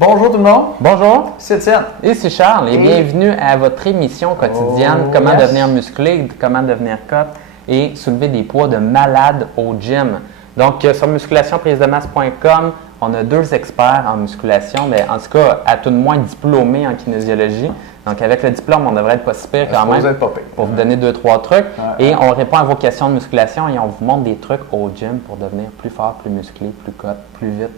Bonjour tout le monde. Bonjour. C'est Étienne. Et c'est Charles. Et bienvenue à votre émission quotidienne Comment devenir musclé, comment devenir cut et soulever des poids de malade au gym. Donc, sur musculationprise-de-masse.com, on a 2 experts en musculation, mais en tout cas, à tout de moins diplômés en kinésiologie. Donc, avec le diplôme, on devrait être pas si pire quand même pour vous donner 2-3 trucs. Et on répond à vos questions de musculation et on vous montre des trucs au gym pour devenir plus fort, plus musclé, plus cut, plus vite,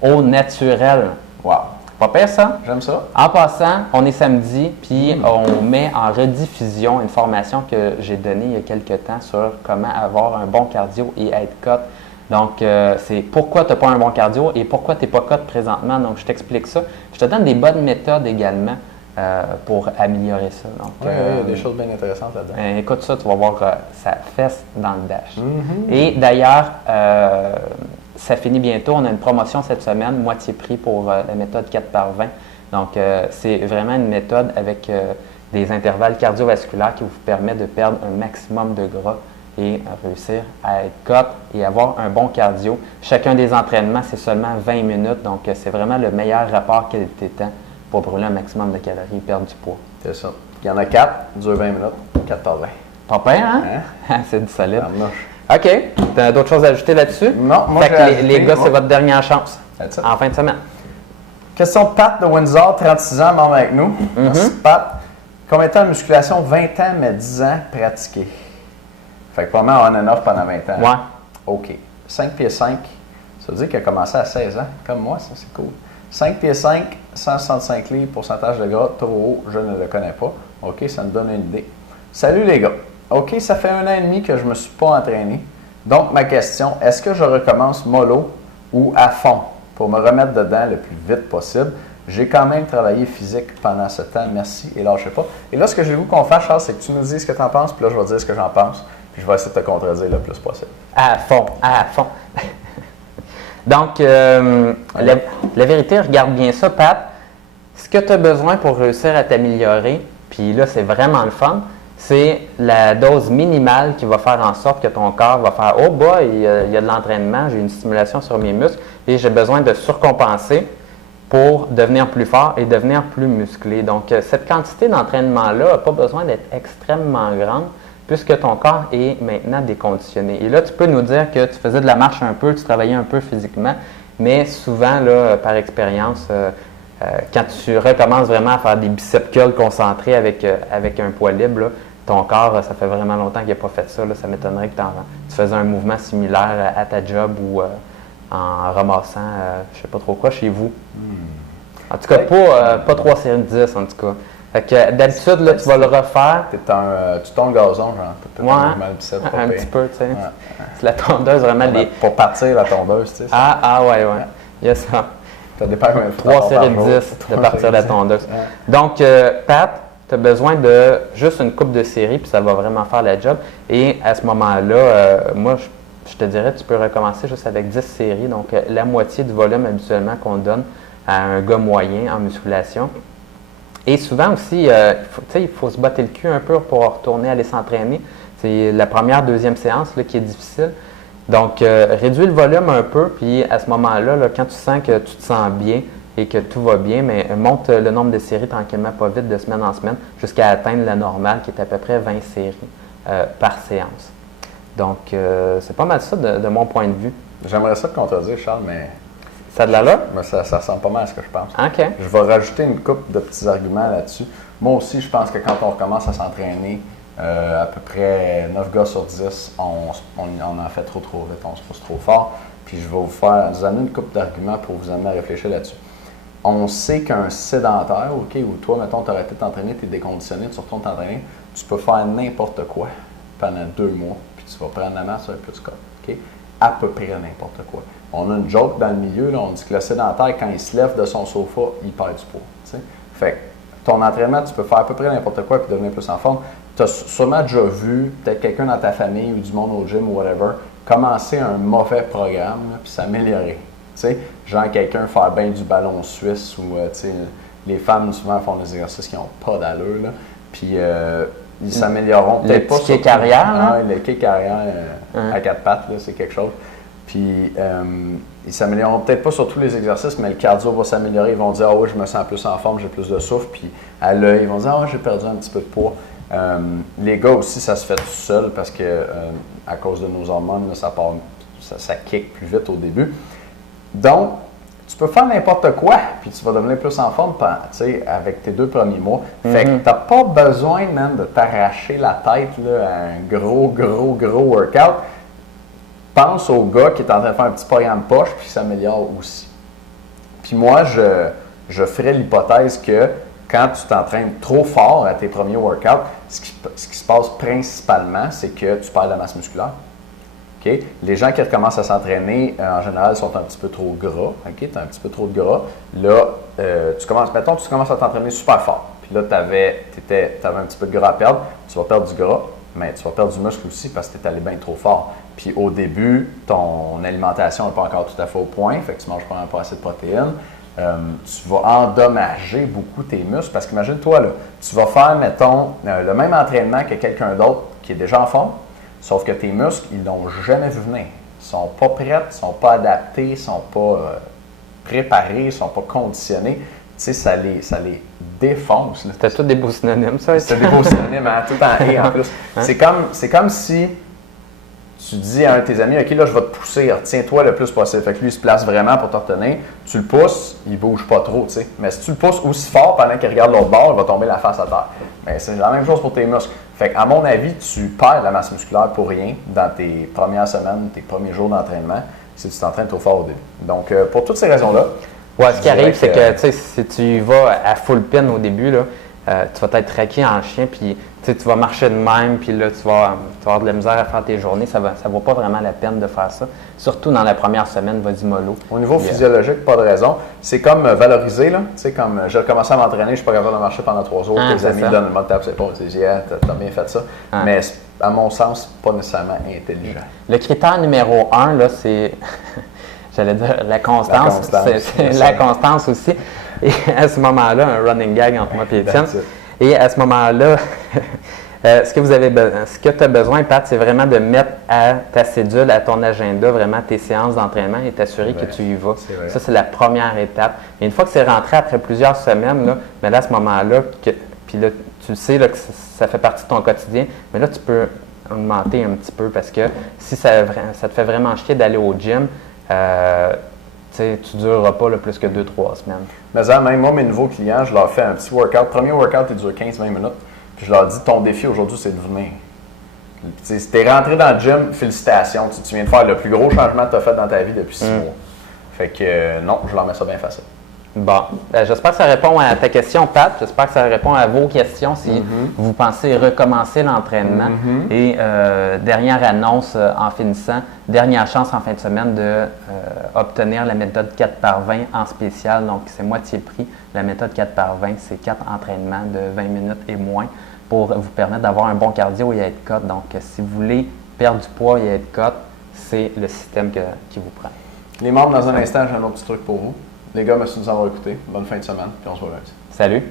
au naturel. Wow. Pas pire ça? J'aime ça. En passant, on est samedi, puis on met en rediffusion une formation que j'ai donnée il y a quelques temps sur comment avoir un bon cardio et être cut. Donc, c'est pourquoi tu n'as pas un bon cardio et pourquoi tu n'es pas cut présentement. Donc, je t'explique ça. Je te donne des bonnes méthodes également pour améliorer ça. Donc, il y a des choses bien intéressantes là-dedans. Écoute ça, tu vas voir ça fesse dans le dash. Et d'ailleurs, ça finit bientôt. On a une promotion cette semaine, moitié prix pour la méthode 4x20. Donc, c'est vraiment une méthode avec des intervalles cardiovasculaires qui vous permet de perdre un maximum de gras et réussir à être cut et avoir un bon cardio. Chacun des entraînements, c'est seulement 20 minutes. Donc, c'est vraiment le meilleur rapport qualité-temps pour brûler un maximum de calories et perdre du poids. C'est ça. Il y en a 4, dure 20 minutes, 4 par 20. Pas pire, hein? C'est du solide. Ah, OK. Tu as d'autres choses à ajouter là-dessus? Non, moi fait que les gars, c'est votre dernière chance en fin de semaine. Question de Pat de Windsor, 36 ans, membre avec nous. Merci Pat. Combien de temps de musculation? 20 ans, mais 10 ans pratiqué. Fait que probablement on and off pendant 20 ans. Ouais. OK. 5 pieds 5, ça veut dire qu'il a commencé à 16 ans, comme moi, ça c'est cool. 5 pieds 5, 165 livres, pourcentage de gras, trop haut, je ne le connais pas. OK, ça me donne une idée. Salut les gars. OK, ça fait 1 an et demi que je ne me suis pas entraîné. Donc, ma question, est-ce que je recommence mollo ou à fond pour me remettre dedans le plus vite possible? J'ai quand même travaillé physique pendant ce temps, merci et lâchez pas. Et là, ce que j'ai voulu qu'on fasse, Charles, c'est que tu nous dises ce que tu en penses, puis là, je vais dire ce que j'en pense, puis je vais essayer de te contredire le plus possible. À fond, à fond. Donc, la vérité, regarde bien ça, Pat. Ce que tu as besoin pour réussir à t'améliorer, puis là, c'est vraiment le fun, c'est la dose minimale qui va faire en sorte que ton corps va faire « Oh boy, il y a de l'entraînement, j'ai une stimulation sur mes muscles et j'ai besoin de surcompenser pour devenir plus fort et devenir plus musclé. » Donc, cette quantité d'entraînement-là n'a pas besoin d'être extrêmement grande puisque ton corps est maintenant déconditionné. Et là, tu peux nous dire que tu faisais de la marche un peu, tu travaillais un peu physiquement, mais souvent, là, par expérience, quand tu recommences vraiment à faire des biceps curls concentrés avec un poids libre, là, ton corps, ça fait vraiment longtemps qu'il n'a pas fait ça. Là, ça m'étonnerait que tu faisais un mouvement similaire à ta job ou en ramassant, je ne sais pas trop quoi, chez vous. En tout cas, pas 3 séries de 10 en tout cas. Fait que d'habitude, là, tu vas le refaire. Tu tombes le gazon, genre. Un petit peu, tu sais. C'est la tondeuse, vraiment. Pour partir, la tondeuse, tu sais. Ouais. Il y a ça. Tu as des paires 3 séries de 10 de partir de la tondeuse. Donc, Pat, tu as besoin de juste une coupe de séries, puis ça va vraiment faire la job. Et à ce moment-là, moi, je te dirais, tu peux recommencer juste avec 10 séries, donc la moitié du volume habituellement qu'on donne à un gars moyen en musculation. Et souvent aussi, il faut se botter le cul un peu pour retourner aller s'entraîner. C'est la première, deuxième séance là, qui est difficile. Donc, réduis le volume un peu, puis à ce moment-là, là, quand tu sens que tu te sens bien et que tout va bien, mais monte le nombre de séries tranquillement, pas vite, de semaine en semaine, jusqu'à atteindre la normale qui est à peu près 20 séries par séance. Donc, c'est pas mal ça de mon point de vue. J'aimerais ça te contredire, Charles, mais... Ça a de l'allure? Mais ça ressemble pas mal à ce que je pense. OK. Je vais rajouter une couple de petits arguments là-dessus. Moi aussi, je pense que quand on recommence à s'entraîner, à peu près 9 gars sur 10, on en fait trop vite, on se pousse trop fort. Puis je vais vous amener une couple d'arguments pour vous amener à réfléchir là-dessus. On sait qu'un sédentaire, OK, où toi, mettons, tu as arrêté de t'entraîner, tu es déconditionné, tu retournes t'entraîner, tu peux faire n'importe quoi pendant 2 mois, puis tu vas prendre la masse avec plus de corps. OK? À peu près n'importe quoi. On a une joke dans le milieu, là, on dit que le sédentaire, quand il se lève de son sofa, il perd du poids. T'sais? Fait que ton entraînement, tu peux faire à peu près n'importe quoi et devenir plus en forme. Tu as sûrement déjà vu, peut-être quelqu'un dans ta famille ou du monde au gym ou whatever, commencer un mauvais programme puis s'améliorer. Genre quelqu'un faire bien du ballon suisse ou les femmes souvent font des exercices qui n'ont pas d'allure. Là, puis ils s'amélioreront peut-être pas. Le kick arrière, le kick arrière à 4 pattes, là, c'est quelque chose. Puis ils s'amélioreront peut-être pas sur tous les exercices, mais le cardio va s'améliorer. Ils vont dire, ah oui, je me sens plus en forme, j'ai plus de souffle. Puis à l'œil, ils vont dire, ah j'ai perdu un petit peu de poids. Les gars aussi, ça se fait tout seul parce que à cause de nos hormones, là, ça kick plus vite au début. Donc, tu peux faire n'importe quoi, puis tu vas devenir plus en forme avec tes 2 premiers mois. Fait que tu n'as pas besoin, man, de t'arracher la tête là, à un gros workout. Pense au gars qui est en train de faire un petit programme poche, puis qui s'améliore aussi. Puis moi, je ferais l'hypothèse que quand tu t'entraînes trop fort à tes premiers workouts, ce qui se passe principalement, c'est que tu perds de la masse musculaire. Okay? Les gens qui recommencent à s'entraîner, en général, sont un petit peu trop gras. Okay? Tu as un petit peu trop de gras. Là, tu commences à t'entraîner super fort. Puis là, tu avais un petit peu de gras à perdre. Tu vas perdre du gras, mais tu vas perdre du muscle aussi parce que tu es allé bien trop fort. Puis au début, ton alimentation n'est pas encore tout à fait au point. Fait que tu ne manges pas assez de protéines. Tu vas endommager beaucoup tes muscles parce qu'imagine-toi, là, tu vas faire, mettons, le même entraînement que quelqu'un d'autre qui est déjà en forme. Sauf que tes muscles, ils l'ont jamais vu venir. Ils ne sont pas prêts, ils ne sont pas adaptés, ils ne sont pas préparés, ils ne sont pas conditionnés. Tu sais, ça les défonce. C'était tous des beaux synonymes, ça? C'était des beaux synonymes, hein, tout en « et » en plus. Hein? C'est comme si tu dis à un de tes amis, « OK, là, je vais te pousser, retiens-toi le plus possible. » Fait que lui, il se place vraiment pour te retenir. Tu le pousses, il ne bouge pas trop, tu sais. Mais si tu le pousses aussi fort pendant qu'il regarde l'autre bord, il va tomber la face à terre. Mais c'est la même chose pour tes muscles. Fait qu'à mon avis, tu perds la masse musculaire pour rien dans tes premières semaines, tes premiers jours d'entraînement, si tu t'entraînes trop fort au début. Donc, pour toutes ces raisons-là. Ouais, ce qui arrive, c'est que si tu y vas à full pin au début, là, tu vas être traqué en chien, puis tu vas marcher de même, puis là, tu vas avoir de la misère à faire tes journées. Ça vaut pas vraiment la peine de faire ça. Surtout dans la première semaine, vas-y mollo. Au niveau physiologique, pas de raison. C'est comme valoriser, là. Tu sais, comme j'ai recommencé à m'entraîner, je suis pas capable de marcher pendant 3 jours. Tes amis donnent le mode tape, c'est pas. Tu dis, t'as bien fait ça. Mais à mon sens, pas nécessairement intelligent. Le critère numéro 1, là, c'est. J'allais dire la constance. C'est la constance aussi. Et à ce moment-là, un running gag entre moi et Étienne. Et à ce moment-là, ce que tu as besoin, Pat, c'est vraiment de mettre à ta cédule, à ton agenda, vraiment tes séances d'entraînement et t'assurer que tu y vas. Ça, c'est la première étape. Et une fois que c'est rentré après plusieurs semaines, là, mais là, à ce moment-là, puis là, tu le sais là, que ça fait partie de ton quotidien, mais là, tu peux augmenter un petit peu parce que si ça te fait vraiment chier d'aller au gym, tu ne dureras pas là, plus que 2-3 semaines. Mais même moi, mes nouveaux clients, je leur fais un petit workout. Premier workout, il dure 15-20 minutes. Puis je leur dis, ton défi aujourd'hui, c'est de venir. Si tu es rentré dans le gym, félicitations. Tu viens de faire le plus gros changement que tu as fait dans ta vie depuis 6 mois. Fait que non, je leur mets ça bien facile. Bon, j'espère que ça répond à ta question, Pat. J'espère que ça répond à vos questions si vous pensez recommencer l'entraînement. Et dernière annonce en finissant, dernière chance en fin de semaine d'obtenir la méthode 4x20 en spécial. Donc, c'est moitié prix. La méthode 4x20, c'est 4 entraînements de 20 minutes et moins pour vous permettre d'avoir un bon cardio et être cut. Donc, si vous voulez perdre du poids et être cut, c'est le système qui vous prend. Les membres, dans un instant, j'ai un autre petit truc pour vous. Les gars, merci de nous avoir écoutés. Bonne fin de semaine, puis on se voit lundi. Salut!